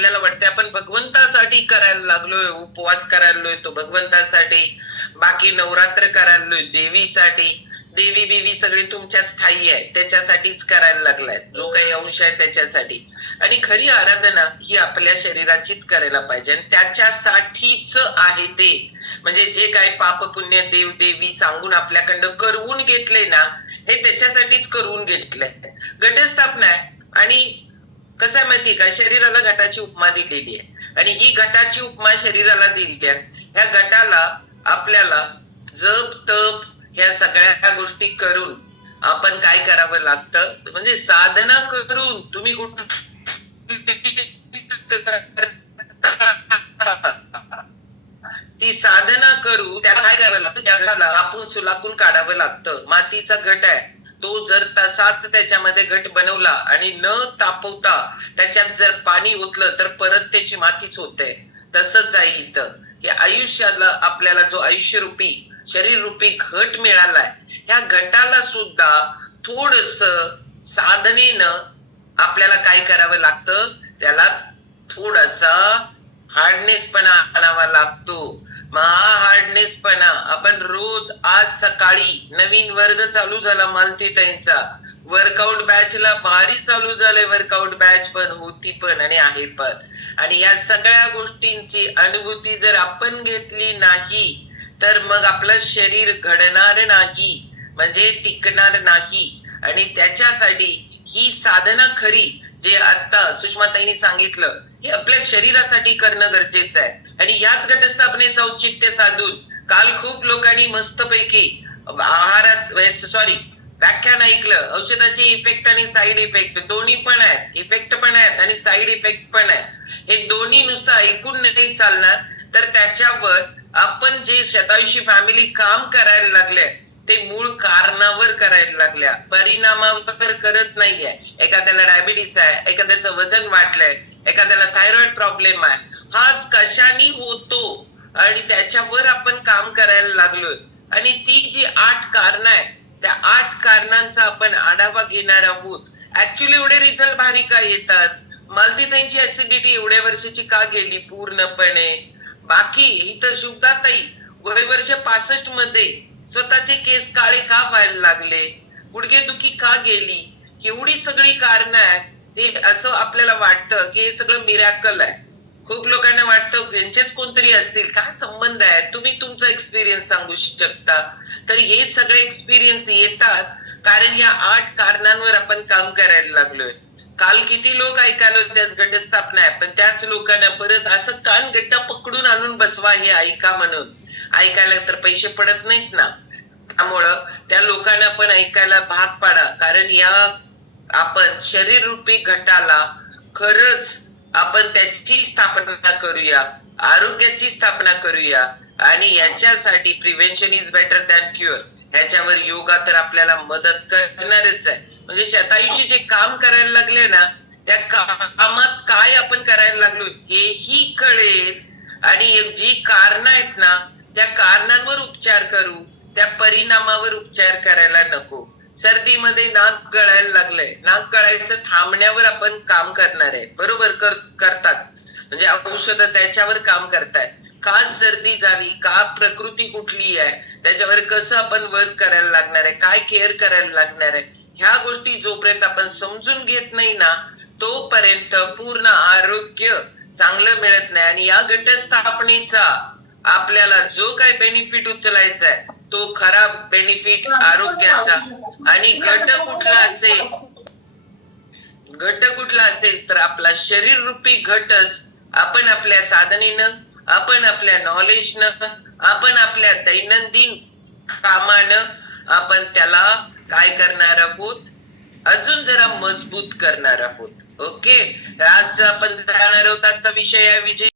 आपल्याला वाटते आपण भगवंतासाठी करायला लागलोय उपवास करायलोय तो भगवंतासाठी. बाकी नवरात्र करायलोय देवीसाठी. देवी बिवी सगळे तुमच्याच स्थायी आहे त्याच्यासाठीच करायला लागलाय. जो काही अंश आहे त्याच्यासाठी. आणि खरी आराधना ही आपल्या शरीराचीच करायला पाहिजे. आणि त्याच्यासाठीच आहे ते. म्हणजे जे काही पाप पुण्य देव देवी सांगून आपल्याकडं करवून घेतले ना हे त्याच्यासाठीच करून घेतलंय. घटस्थापना आहे. आणि कसं आहे माहितीये का? शरीराला घटाची उपमा दिलेली आहे. आणि ही घटाची उपमा शरीराला दिलेली आहे. ह्या गटाला आपल्याला जप तप ह्या सगळ्या गोष्टी करून आपण काय करावं लागतं? म्हणजे साधना करून तुम्ही कुठं ती साधना करून त्याला काय करावं लागतं? त्या आपण सुलाकून काढावं लागतं. मातीचा घट आहे. तो जर तसाच त्याच्यामध्ये घट बनवला आणि न तापवता त्याच्यात जर पाणी ओतलं तर परत त्याची मातीच होते. तसंच आहे इथं. की आयुष्याला आपल्याला जो आयुष्य रूपी शरीर रूपी घट मिळालाय ह्या घटाला सुद्धा थोडस साधनेनं आपल्याला काय करावं लागतं? त्याला थोडासा हार्डनेसपणा आणावा लागतो. महाहार्डनेसपणा आपण रोज आज सकाळी नवीन वर्ग चालू झाला मालतीताईंचा वर्कआउट बॅचला भारी चालू झालंय वर्कआउट बॅच पण होती पण आणि आहे पण. आणि या सगळ्या गोष्टींची अनुभूती जर आपण घेतली नाही तर मग आपलं शरीर घडणार नाही म्हणजे टिकणार नाही. आणि त्याच्यासाठी ही साधना खरी जे आता सुषमाताईंनी सांगितलं हे आपल्या शरीरासाठी करणं गरजेचं आहे. आणि याच घटस्थापनेचं औचित्य साधून काल खूप लोकांनी मस्तपैकी आहारात म्हणजे सॉरी व्याख्यान ऐकलं. औषधाचे इफेक्ट आणि साईड इफेक्ट दोन्ही पण आहेत. इफेक्ट पण आहेत आणि साईड इफेक्ट पण आहे हे दोन्ही नुसतं ऐकून नाही चालणार. तर त्याच्यावर आपण जे शतायुषी फॅमिली काम करायला लागले ते मूळ कारणावर करायला लागल्या. परिणामावर करत नाहीये. एखाद्याला डायबिटीस आहे एखाद्याचं वजन वाढलंय एखाद्याला थायरॉइड प्रॉब्लेम आहे. हाच कशाने होतो आणि त्याच्यावर आपण काम करायला लागलोय. आणि ती जी आठ कारण आहेत त्या आठ कारणांचा आपण आढावा घेणार आहोत. ऍक्च्युली एवढे रिझल्ट भारी का येतात? मालतीताईंची ऍसिडिटी एवढ्या वर्षाची का गेली पूर्णपणे? बाकी इतर शुभदाताई वय वर्ष पासष्टमध्ये स्वतःचे केस काळे का व्हायला लागले? गुडघेदुखी का गेली? एवढी सगळी कारण आहेत. ते असं आपल्याला वाटतं की हे सगळं मिरॅकल आहे. खूप लोकांना वाटतं यांचेच कोणतरी असतील? काय संबंध आहे? तुम्ही तुमचा एक्सपिरियन्स सांगू शकता. तर हे सगळे एक्सपिरियन्स येतात कारण या आठ कारणांवर आपण काम करायला लागलोय. काल किती लोक ऐकायला त्याच घटस्थापना आहे. पण त्याच लोकांना परत असं कान गट्टा पकडून आणून बसवा हे ऐका म्हणून. ऐकायला तर पैसे पडत नाहीत ना. त्यामुळं त्या लोकांना पण ऐकायला भाग पाडा. कारण या आपण शरीर रूपी घटाला खरच आपण त्याची स्थापना करूया आरोग्याची स्थापना करूया. आणि याच्यासाठी prevention is better than cure ह्याच्यावर योगा तर आपल्याला मदत करणारच आहे. म्हणजे शतायुषी जे काम करायला लागले ना त्या कामात काय आपण करायला लागलो हेही कळेल. आणि जी कारण आहेत ना त्या कारणांवर उपचार करू त्या परिणामावर उपचार करायला नको. सर्दीमध्ये नाक गळायला लागलंय. नाक गळायचं थांबण्यावर आपण काम करणार आहे. बरोबर कर करतात. म्हणजे औषध त्याच्यावर काम करताय. का सर्दी झाली? का प्रकृती कुठली आहे? त्याच्यावर कसं आपण वर्क करायला लागणार आहे? काय केअर करायला लागणार आहे? ह्या गोष्टी जोपर्यंत आपण समजून घेत नाही ना तोपर्यंत पूर्ण आरोग्य चांगलं मिळत नाही. आणि या घटस्थापनेचा आपल्याला जो काय बेनिफिट उचलायचा आहे तो खरा बेनिफिट आरोग्याचा. आणि घट कुठला असेल? घट कुठला असेल तर आपला शरीर रूपी घटच आपण आपल्या साधनेनं आपण आपल्या नॉलेजनं आपण आपल्या दैनंदिन कामानं आपण त्याला काय करणार आहोत? अजून जरा मजबूत करणार आहोत. ओके? आज आपण जाणार आहोत आजचा विषय आहे विजय